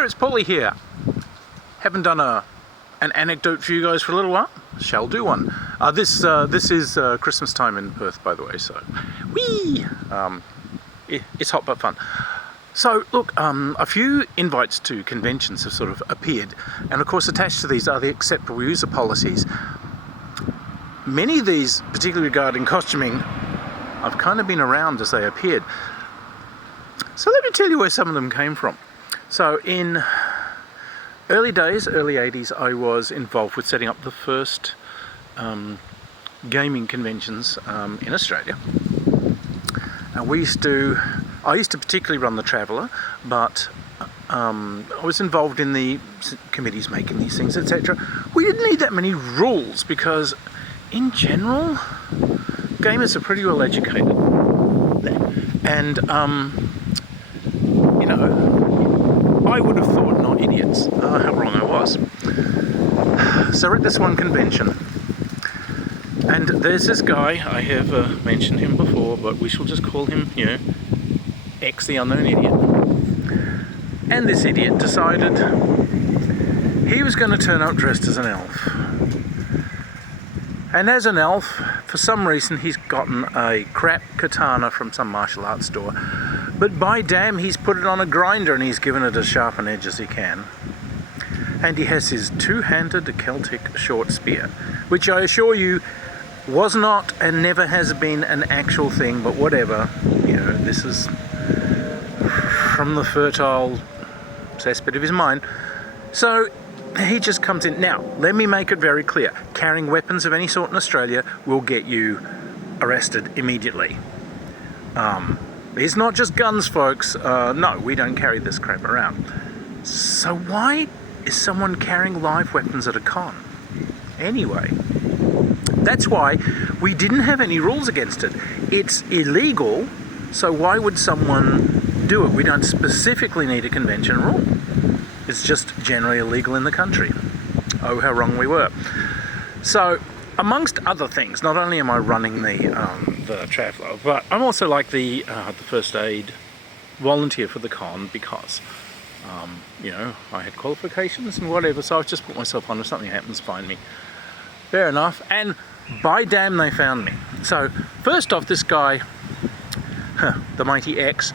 there, it's Paulie here. Haven't done an anecdote for you guys for a little while. Shall do one. This is Christmas time in Perth, by the way, so whee! It's hot but fun. So look, a few invites to conventions have sort of appeared, and of course attached to these are the acceptable user policies. Many of these, particularly regarding costuming, I've kind of been around as they appeared. So let me tell you where some of them came from. So in early days, early 80s, I was involved with setting up the first gaming conventions in Australia. And I used to particularly run the Traveller, but I was involved in the committees making these things, etc. We didn't need that many rules because, in general, gamers are pretty well educated. And, you know, I would have thought not idiots. How wrong I was. So we're at this one convention. And there's this guy, I have mentioned him before, but we shall just call him, you know, X the unknown idiot. And this idiot decided he was going to turn up dressed as an elf. And as an elf, for some reason he's gotten a crap katana from some martial arts store, but by damn he's put it on a grinder and he's given it as sharp an edge as he can. And he has his two-handed Celtic short spear, which I assure you was not and never has been an actual thing, but whatever, you know, this is from the fertile cesspit of his mind. So he just comes in. Now, let me make it very clear. Carrying weapons of any sort in Australia will get you arrested immediately. It's not just guns, folks. No, we don't carry this crap around. So why is someone carrying live weapons at a con? Anyway, that's why we didn't have any rules against it. It's illegal, so why would someone do it? We don't specifically need a convention rule. It's just generally illegal in the country. Oh, how wrong we were. So, amongst other things, not only am I running the Traveller, but I'm also like the first aid volunteer for the con because, you know, I had qualifications and whatever, so I've just put myself on. If something happens, find me. Fair enough. And by damn, they found me. So, first off, this guy, the mighty X,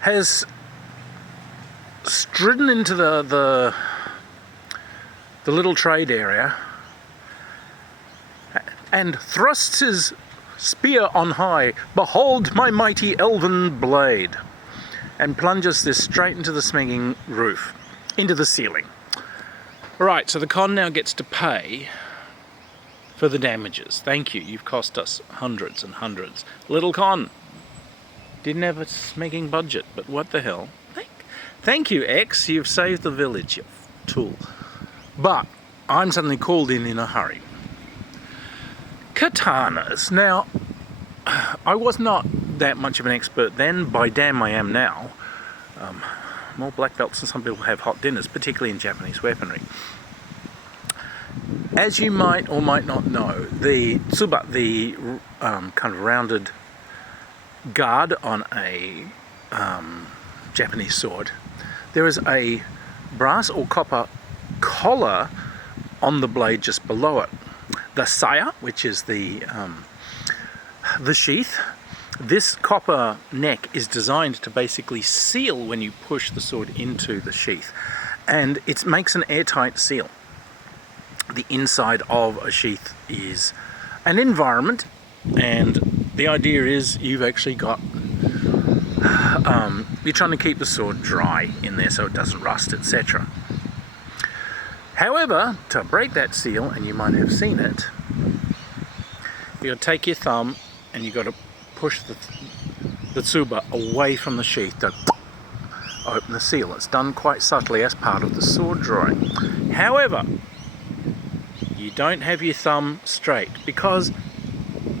has stridden into the little trade area and thrusts his spear on high. Behold my mighty elven blade, and plunges this straight into the sminging roof, into the ceiling. Right, so the con now gets to pay for the damages. Thank you, you've cost us hundreds and hundreds. Little con. Didn't have a sminging budget, but what the hell. Thank you, X, you've saved the village, you tool. But I'm suddenly called in a hurry. Katanas. Now, I was not that much of an expert then. By damn, I am now. More black belts than some people have hot dinners, particularly in Japanese weaponry. As you might or might not know, the tsuba, the kind of rounded guard on a Japanese sword, there is a brass or copper collar on the blade just below it. The saya, which is the sheath, this copper neck is designed to basically seal when you push the sword into the sheath, and it makes an airtight seal. The inside of a sheath is an environment, and the idea is you've actually got you're trying to keep the sword dry in there so it doesn't rust, etc. However, to break that seal, and you might have seen it, you've got to take your thumb and you've got to push the tsuba away from the sheath to open the seal. It's done quite subtly as part of the sword drawing. However, you don't have your thumb straight because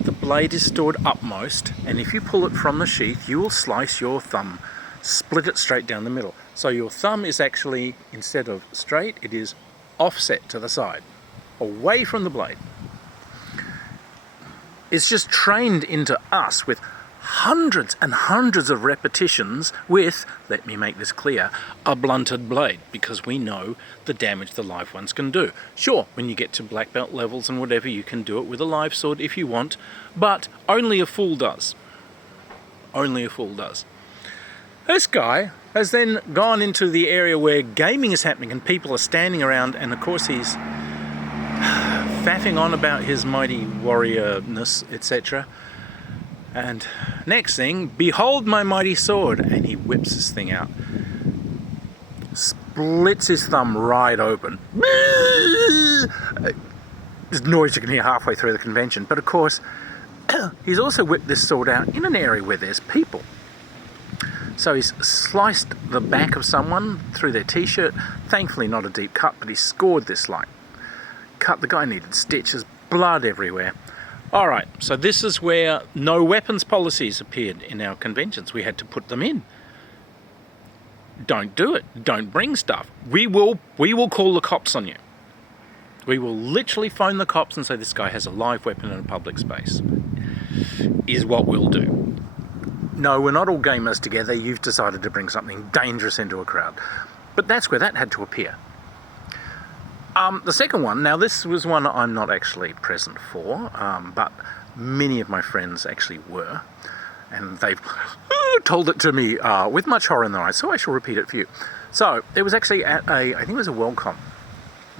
the blade is stored upmost, and if you pull it from the sheath, you will slice your thumb, split it straight down the middle. So your thumb is actually, instead of straight, it is offset to the side, away from the blade. It's just trained into us with hundreds and hundreds of repetitions with, let me make this clear, a blunted blade, because we know the damage the live ones can do. Sure, when you get to black belt levels and whatever, you can do it with a live sword if you want, but only a fool does. Only a fool does. This guy has then gone into the area where gaming is happening and people are standing around, and of course he's faffing on about his mighty warriorness, etc. And next thing, behold my mighty sword, and he whips this thing out, splits his thumb right open. There's noise you can hear halfway through the convention, but of course he's also whipped this sword out in an area where there's people. So he's sliced the back of someone through their t-shirt, thankfully not a deep cut, but he scored this like cut. The guy needed stitches, blood everywhere. Alright, so this is where no weapons policies appeared in our conventions. We had to put them in. Don't do it. Don't bring stuff. We will call the cops on you. We will literally phone the cops and say this guy has a live weapon in a public space. Is what we'll do. No, we're not all gamers together. You've decided to bring something dangerous into a crowd. But that's where that had to appear. The second one, now this was one I'm not actually present for, but many of my friends actually were, and they've told it to me with much horror in their eyes, so I shall repeat it for you. So, it was actually at I think it was a Worldcon,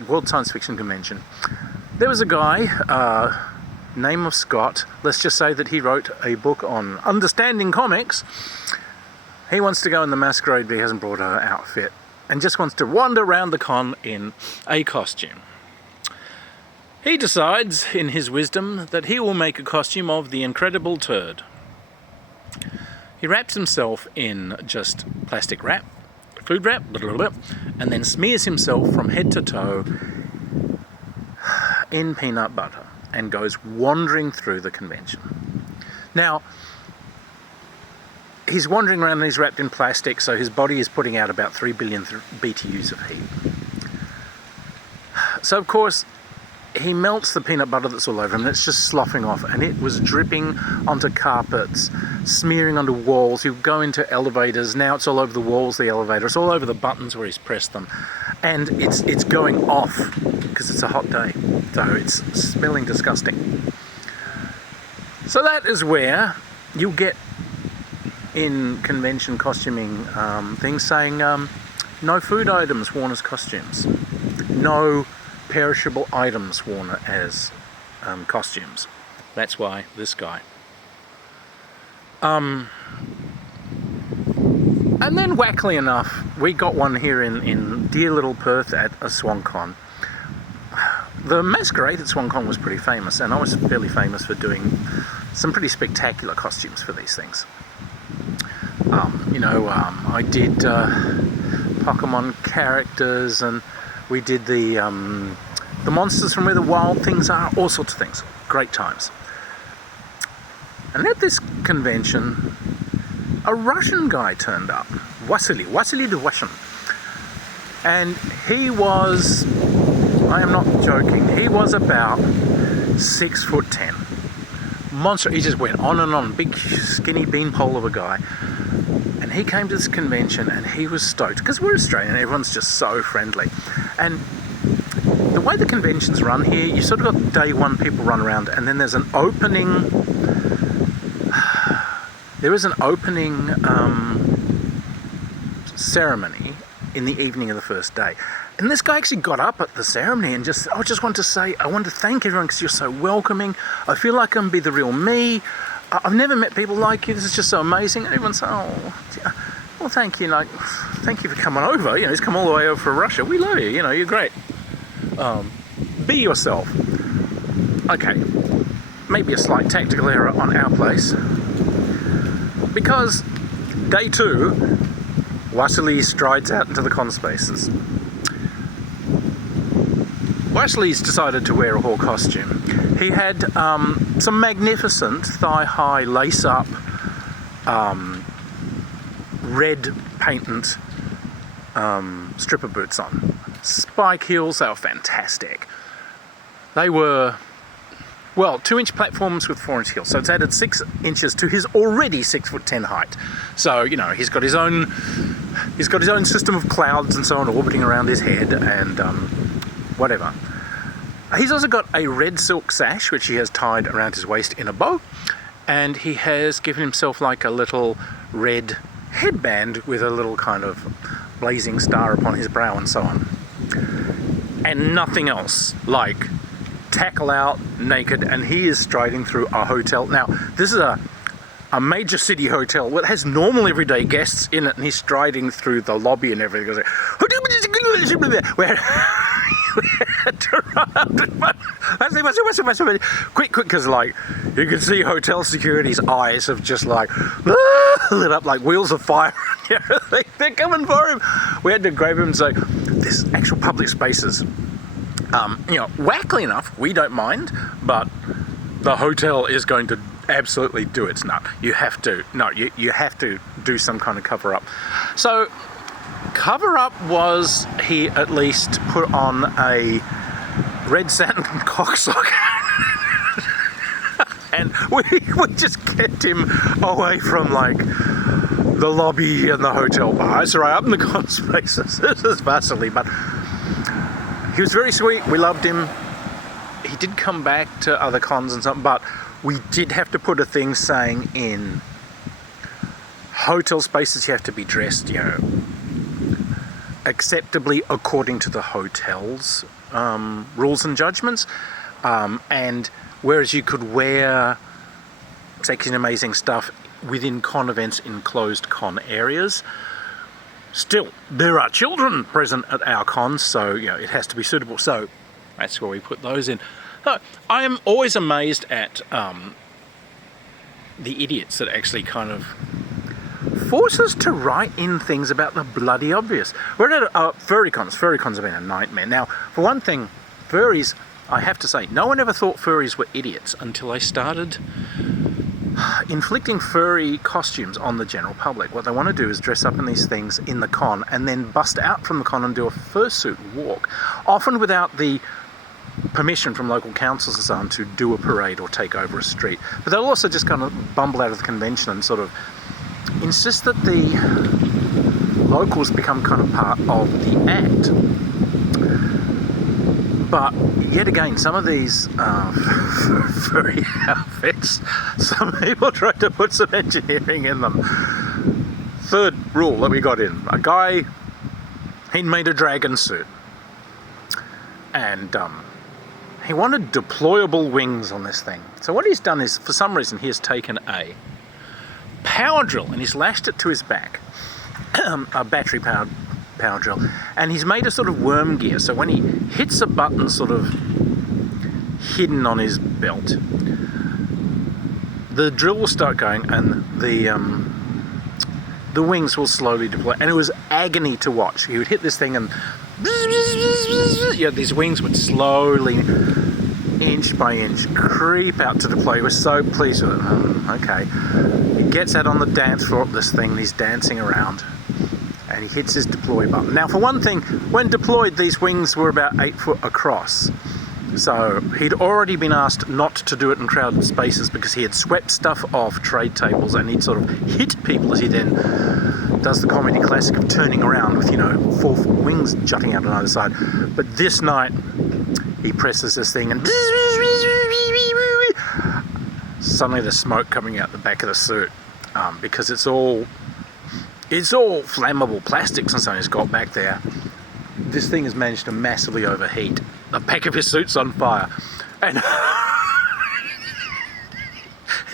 World Science Fiction Convention. There was a guy, name of Scott, let's just say that he wrote a book on understanding comics. He wants to go in the masquerade, but he hasn't brought an outfit, and just wants to wander around the con in a costume. He decides, in his wisdom, that he will make a costume of the Incredible Turd. He wraps himself in just plastic wrap, food wrap, and then smears himself from head to toe in peanut butter and goes wandering through the convention. Now, he's wandering around and he's wrapped in plastic, so his body is putting out about 3 billion BTUs of heat. So, of course, he melts the peanut butter that's all over him, and it's just sloughing off, and it was dripping onto carpets, smearing onto walls. You go into elevators, now it's all over the walls of the elevator, it's all over the buttons where he's pressed them, and it's going off, because it's a hot day, so it's smelling disgusting. So that is where you get in convention costuming things saying no food items worn as costumes, no perishable items worn as costumes. That's why this guy. And then wackily enough, we got one here in dear little Perth at a SwanCon. The masquerade at SwanCon was pretty famous, and I was fairly famous for doing some pretty spectacular costumes for these things. I did Pokemon characters, and we did the monsters from where the wild things are, all sorts of things. Great times. And at this convention, a Russian guy turned up, Vasily the Russian. And he was, I am not joking, he was about 6'10". Monster, he just went on, big skinny beanpole of a guy. And he came to this convention and he was stoked, because we're Australian, everyone's just so friendly. And the way the conventions run here, you sort of got day one people run around, and then there's an opening, ceremony in the evening of the first day. And this guy actually got up at the ceremony and I just want to thank everyone because you're so welcoming. I feel like I can be the real me. I've never met people like you. This is just so amazing. And everyone's well, thank you. Thank you for coming over. He's come all the way over from Russia. We love you. You're great. Be yourself. Okay, maybe a slight tactical error on our place, because day 2, Vasily strides out into the con spaces. Vasily's decided to wear a whole costume. He had some magnificent thigh-high lace-up red patent stripper boots on. Spike heels, they were fantastic. They were well, 2-inch platforms with 4-inch heels. So it's added 6 inches to his already 6'10" height. So, you know, he's got his own system of clouds and so on orbiting around his head and whatever. He's also got a red silk sash, which he has tied around his waist in a bow. And he has given himself like a little red headband with a little kind of blazing star upon his brow and so on. And nothing else, like tackle out, naked, and he is striding through a hotel. Now, this is a major city hotel that has normal everyday guests in it, and he's striding through the lobby and everything. Goes like, we had to run up to quick, because like you can see hotel security's eyes have just like lit up like wheels of fire. They're coming for him. We had to grab him and say, "There's actual public spaces." You know, wackily enough, we don't mind, but the hotel is going to absolutely do its nut. You have to do some kind of cover up. So cover up was he at least put on a red satin cocksock and we just kept him away from like the lobby and the hotel bar. So right up in the con spaces. This is vastly, but he was very sweet. We loved him. He did come back to other cons and something, but we did have to put a thing saying in hotel spaces you have to be dressed, you know, acceptably according to the hotel's rules and judgments. And whereas you could wear sexy and amazing stuff within con events in closed con areas, still, there are children present at our cons, so you know it has to be suitable. So that's where we put those in. I am always amazed at the idiots that actually kind of force us to write in things about the bloody obvious. We're at furry cons. Furry cons have been a nightmare. Now, for one thing, furries, I have to say, no one ever thought furries were idiots until I started inflicting furry costumes on the general public. What they want to do is dress up in these things in the con and then bust out from the con and do a fursuit walk, often without the permission from local councils and so on to do a parade or take over a street. But they'll also just kind of bumble out of the convention and sort of insist that the locals become kind of part of the act. But yet again, some of these furry outfits, some people tried to put some engineering in them. Third rule that we got in, a guy, he'd made a dragon suit. And he wanted deployable wings on this thing. So what he's done is, for some reason, he has taken a power drill and he's lashed it to his back, a battery-powered power drill, and he's made a sort of worm gear. So when he hits a button sort of hidden on his belt, the drill will start going and the wings will slowly deploy. And it was agony to watch. He would hit this thing and these wings would slowly, inch by inch, creep out to deploy. He was so pleased with it. Okay. He gets out on the dance floor of this thing and he's dancing around. And he hits his deploy button. Now, for one thing, when deployed, these wings were about 8 foot across. So he'd already been asked not to do it in crowded spaces because he had swept stuff off trade tables and he'd sort of hit people as he then does the comedy classic of turning around with, 4 wings jutting out on either side. But this night, he presses this thing and suddenly there's smoke coming out the back of the suit because it's all flammable plastics and so on he's got back there. This thing has managed to massively overheat. The back of his suit's on fire. And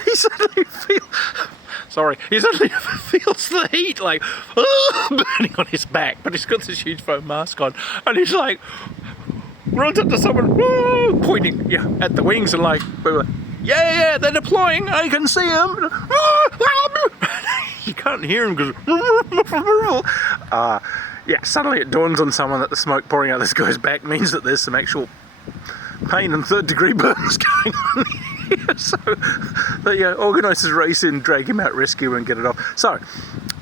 he suddenly feels the heat like burning on his back, but he's got this huge foam mask on and he's like runs up to someone pointing at the wings and like, yeah, they're deploying, I can see them. You can't hear him because suddenly it dawns on someone that the smoke pouring out this guy's back means that there's some actual pain and third-degree burns going on here. So the organisers race in, drag him out, rescue and get it off. So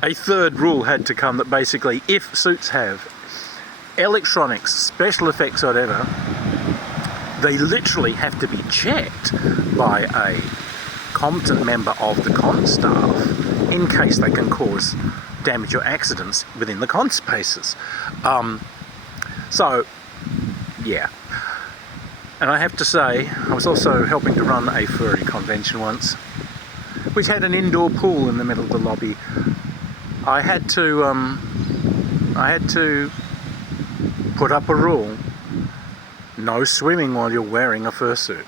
a third rule had to come that basically if suits have electronics, special effects, whatever, they literally have to be checked by a competent member of the con staff in case they can cause damage or accidents within the con spaces. So, yeah. And I have to say, I was also helping to run a furry convention once, which had an indoor pool in the middle of the lobby. I had to put up a rule: no swimming while you're wearing a fursuit.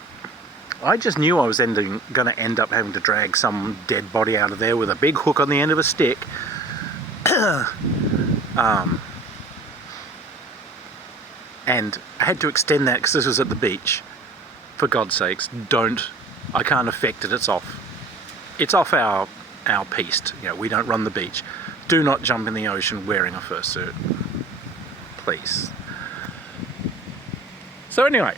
I just knew I was going to end up having to drag some dead body out of there with a big hook on the end of a stick. And I had to extend that because this was at the beach. For God's sakes, I can't affect it, it's off. It's off our piste. You know, we don't run the beach. Do not jump in the ocean wearing a fursuit. Please. So anyway,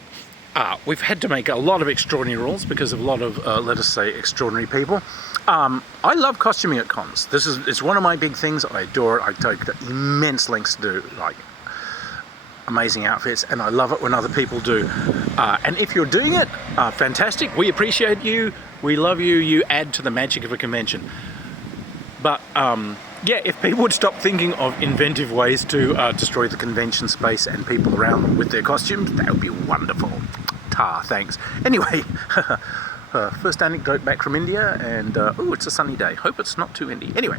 we've had to make a lot of extraordinary rules because of a lot of, let us say, extraordinary people. I love costuming at cons. It's one of my big things. I adore it. I take immense lengths to do, like, amazing outfits, and I love it when other people do. And if you're doing it, fantastic. We appreciate you. We love you. You add to the magic of a convention. But yeah, if people would stop thinking of inventive ways to destroy the convention space and people around them with their costumes, that would be wonderful. Thanks. Anyway, first anecdote back from India, and oh, it's a sunny day. Hope it's not too windy. Anyway,